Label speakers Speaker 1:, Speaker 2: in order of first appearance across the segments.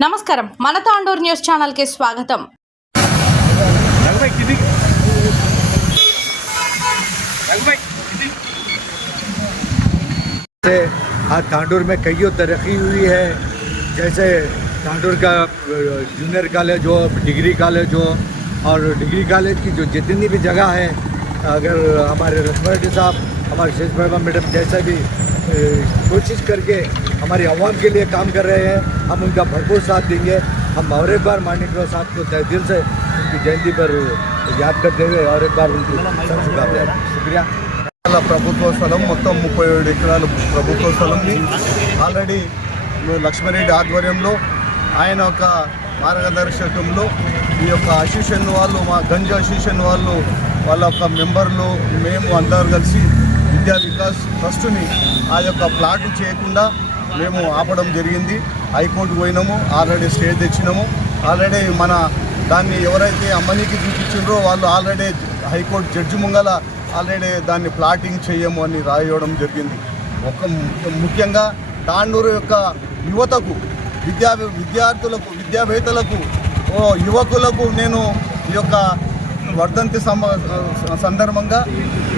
Speaker 1: నమస్కారం మన తాండూరు న్యూస్ ఛానల్కి స్వాగతం
Speaker 2: रघुभाई कितनी रघुभाई कितनी
Speaker 3: से आज तांडूर में कई तरक्की हुई है जैसे तांडूर का जूनियर कॉलेज हो डिग्री कॉलेज हो और डिग्री कॉलेज की जो जितनी भी जगह है अगर हमारे रसमरेड्डी साहब हमारे शेष बाबा मैडम जैसा भी अ, कोशिश करके हमारी आवाम के लिए काम कर रहे हैं हम उनका भरपूर साथ देंगे हम और एक बार मानिक साहब को तहे दिल से उनकी जयंती पर याद करते हुए और एक बार उनकी सर झुकाते हैं शुक्रिया
Speaker 4: ఎకరాల ప్రభుత్వ స్థలం మొత్తం ముప్పై ఏడు ఎకరాలు ప్రభుత్వ స్థలంని ఆల్రెడీ లక్ష్మణరెడ్డి ఆధ్వర్యంలో ఆయన యొక్క మార్గదర్శకంలో ఈ యొక్క అసోసియేషన్ వాళ్ళు మా గంజ అసోసియేషన్ వాళ్ళు వాళ్ళ యొక్క మెంబర్లు మేము అందరు కలిసి విద్యా వికాస్ ట్రస్టుని ఆ యొక్క ప్లాట్ చేయకుండా మేము ఆపడం జరిగింది. హైకోర్టు పోయినాము ఆల్రెడీ స్టే తెచ్చినాము. ఆల్రెడీ మన దాన్ని ఎవరైతే అమ్మనీకి చూపించిండ్రో వాళ్ళు ఆల్రెడీ హైకోర్టు జడ్జి ముంగల ఆల్రెడీ దాన్ని ప్లాటింగ్ చేయము అని రాయడం జరిగింది. ఒక ముఖ్యంగా తాండూరు యొక్క యువతకు విద్యా విద్యార్థులకు విద్యావేత్తలకు యువకులకు నేను ఈ యొక్క వర్ధంతి సందర్భంగా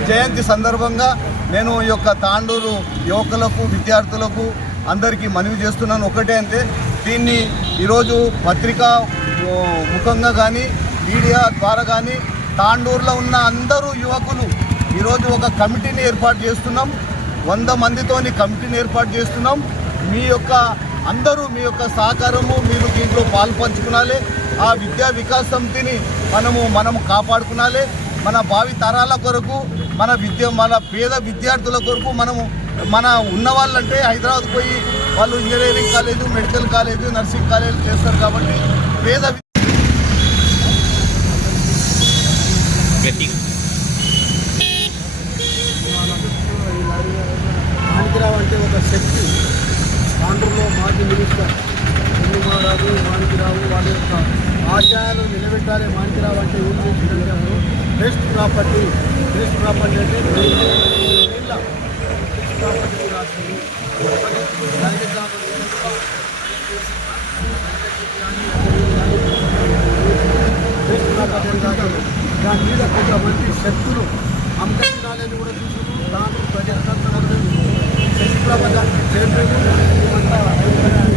Speaker 4: జయంతి సందర్భంగా నేను ఈ యొక్క తాండూరు యువకులకు విద్యార్థులకు అందరికీ మనవి చేస్తున్నాను. ఒకటే అంటే దీన్ని ఈరోజు పత్రికా ముఖంగా కానీ మీడియా ద్వారా కానీ తాండూరులో ఉన్న అందరూ యువకులు ఈరోజు ఒక కమిటీని ఏర్పాటు చేస్తున్నాం. వంద మందితోని కమిటీని ఏర్పాటు చేస్తున్నాం. మీ యొక్క అందరూ మీ యొక్క సహకారము మీరు దీంట్లో పాలు పంచుకునాలి ఆ విద్యా వికాస సమితిని మనము మనము కాపాడుకునాలి. మన భావి తరాల కొరకు మన విద్య మన పేద విద్యార్థుల కొరకు మనము మన ఉన్న వాళ్ళంటే హైదరాబాద్ పోయి వాళ్ళు engineering college medical college nursing college చేస్తారు కాబట్టి పేద వి-
Speaker 5: అంటే ఒక శక్తి. ఆంధ్రలో మాజీ మినిస్టర్. చంద్రబాబు మాణిక్యరావు వాళ్ళ యొక్క ఆశయాలు నిలబెట్టాలి మాణిక్యరావు అంటే ఏం చేసిందంటే బెస్ట్ ప్రాపర్టీ బెస్ట్ ప్రాపర్టీ అంటే నీళ్ళ ప్రాపర్టీ రాసింది బెస్ట్ ప్రాపర్టీ అంటారు దాని మీద కొంతమంది శక్తులు అమ్మకాలని కూడా చూసుకుంటూ దాంట్లో ప్రజలంతా బెస్ట్ ప్రాపర్టీ చైర్మన్ అంతా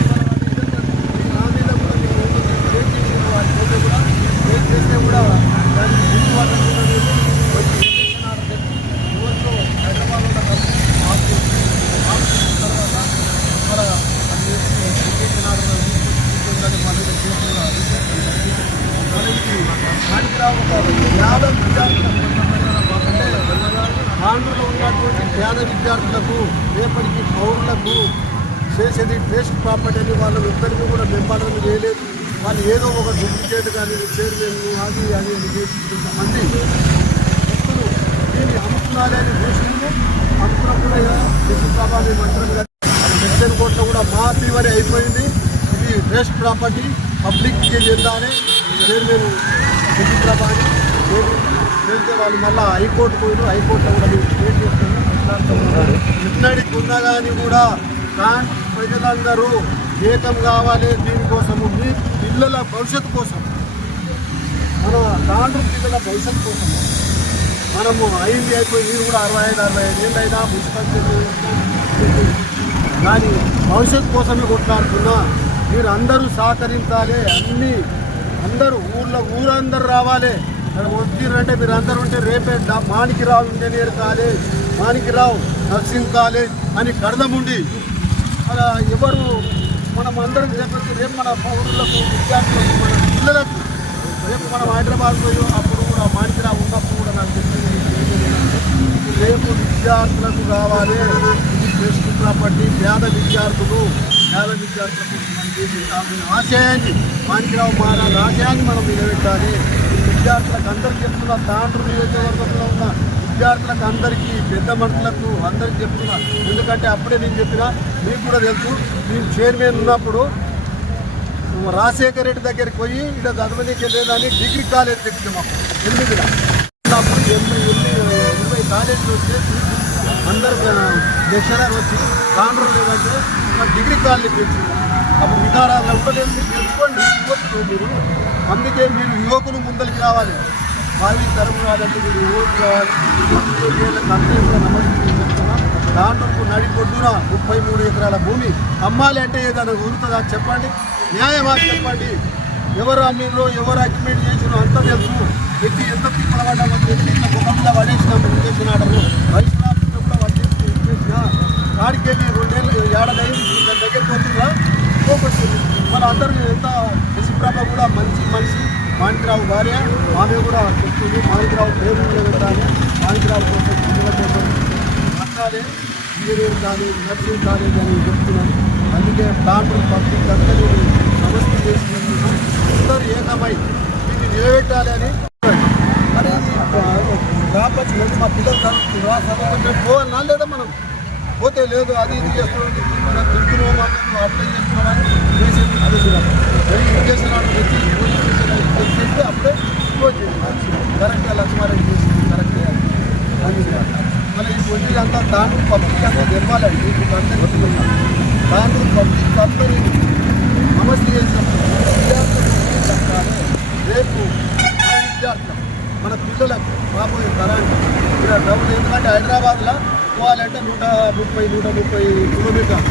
Speaker 5: విద్యార్థులకు రేపటికి పౌరులకు చేసేది టేస్ట్ ప్రాపర్టీ అని వాళ్ళు ఎప్పటికీ కూడా నింపాలని చేయలేదు. వాళ్ళు ఏదో ఒక డూప్లికేట్ కానీ చైర్మన్ అది అది అని కొంతమంది దీన్ని అమ్ముతున్నారని అని చూసింది అమ్ముకున్నప్పుడు బెస్ట్ ప్రాపర్టీ మంత్రం కదా. కోర్టులో కూడా మా తీవరి అయిపోయింది. ఇది టేస్ట్ ప్రాపర్టీ పబ్లిక్కి చెందాలి చైర్మన్ సుచిత్రబా చేస్తే వాళ్ళు మళ్ళీ హైకోర్టు పోయిన హైకోర్టులో కూడా ఉన్నా కానీ కూడా కాన్ ప్రజలందరూ ఏకం కావాలి దీనికోసము మీ పిల్లల భవిష్యత్తు కోసం. మన తాండ్రు పిల్లల భవిష్యత్తు కోసం. మనము అయింది అయిపోయి మీరు కూడా అరవై ఐదు అరవై ఐదు ఏళ్ళైనా మున్సిపాలిటీ కానీ భవిష్యత్తు కోసమే కొట్లాడుతున్నా మీరు అందరూ సహకరించాలి అన్ని అందరూ ఊళ్ళో ఊరందరూ రావాలి. వచ్చిరంటే మీరు అందరూ ఉంటే రేపే డా- మాణిక్యరావు ఇంజనీర్ మానికి రావు నర్సింగ్ కాలేజ్ అని కడదముండి అలా ఎవరు మనం అందరం చెప్పచ్చు రేపు మన పౌరులకు విద్యార్థులకు మన పిల్లలకు రేపు మనం హైదరాబాద్ పోయి అప్పుడు కూడా మాణిక్యరావు ఉన్నప్పుడు కూడా నాకు చెప్పింది రేపు విద్యార్థులకు కావాలి. ఇది బెస్ట్ పేద విద్యార్థులు పేద విద్యార్థులకు ఆశయాన్ని మాణిక్యరావు మహారాజ్ ఆశయాన్ని మనం నిలబెట్టాలి. విద్యార్థులకు అందరికీ చెప్తున్న తాండ్రు నియోజకవర్గంలో ఉన్న విద్యార్థులకు అందరికీ పెద్ద మనుషులకు అందరికీ చెప్తున్నా. ఎందుకంటే అప్పుడే నేను చెప్పిన మీకు కూడా తెలుసు. నేను చైర్మన్ ఉన్నప్పుడు రాజశేఖర రెడ్డి దగ్గరికి పోయి ఇక్కడ చదవనీకి లేదని డిగ్రీ కాలేజ్ చెప్పింది మాకు. ఎనిమిదిలో అప్పుడు ఎనిమిది ఎనిమిది ఇరవై కాలేజీలు వచ్చేసి అందరు లెక్చరర్ వచ్చి కాంట్రోల్ లేదంటే డిగ్రీ కాలేజ్ తెచ్చి అప్పుడు విధానాలు ఉండలేదు తెలుసుకోండి మీరు. అందుకే మీరు యువకులు ముందరికి రావాలి. భావి తరం కాదంటే దాంట్లో నడి పొడ్డున ముప్పై మూడు ఎకరాల భూమి అమ్మాలి అంటే ఏదైనా ఊరుతుందా చెప్పండి. న్యాయమా చెప్పండి. ఎవరు అమ్మిందో ఎవరు అగ్రిమెంట్ చేసినో అంత తెలుసు. వ్యక్తి ఎంత తిప్పలబడ్డామో వ్యక్తి ఇంత ముఖంలో చేసినాడు చేసిన ఆర్డర్లు వైష్ణవ్ కూడా పడేసి చేసిన కాడికి వెళ్ళి రెండేళ్ళు ఏడాది దాని దగ్గరికి పోతుందా ఫోకస్ మన అందరూ ఎంత శశిప్రభ కూడా మంచి మనిషి మాణిక్రావు భార్య ఆమె కూడా చెప్తుంది మాణిక్రావు కానీ పెట్టాలి కోసం పిల్లల కోసం కట్టాలి ఇంజనీర్ కాలేజ్ నర్సింగ్ కాలేజ్ అని చెప్తున్నాను అందుకే డాక్టర్ పబ్లిక్ అందరూ సమస్య చేసి అందరూ ఏకమై దీన్ని నిలబెట్టాలి అని అరే రాపచ్చి లేదు మా పిల్లలు చదువుతున్నా చదువుతుంటే పోవన్నా లేదా మనం పోతే లేదు అది ఇది చేస్తున్నాం మనం తింటున్నాం మనం అప్లై చేస్తున్నామని చేసేది అది ఇరిగేషన్ ఆర్డర్ పెట్టి పోలీస్ స్టేషన్ చేస్తే అప్పుడే క్లోజ్ చేయాలి కరెక్ట్గా లక్ష్మారెడ్డి చేసింది కరెక్టే అది మళ్ళీ ఈ పొద్దు అంతా దాంట్లో పబ్లిక్ అంతా తెలవాలండి మీకు అందరికీ దాంట్లో పబ్లిక్ అందరూ సమస్య విద్యార్థులకు చెప్పాలి రేపు మన విద్యార్థులు మన పిల్లలకు రాబోయే తరానికి ఇక్కడ డబ్బులు ఎందుకంటే హైదరాబాద్లో పోవాలంటే నూట ముప్పై నూట ముప్పై కిలోమీటర్.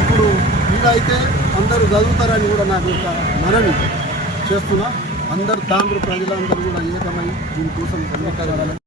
Speaker 5: ఇప్పుడు వీడైతే అందరూ చదువుతారని కూడా నాకు ఒక మనవి చేస్తున్నా. అందరు తాండ్రు ప్రజలందరూ కూడా ఏకమై దీనికోసం కన్నెక్కాలని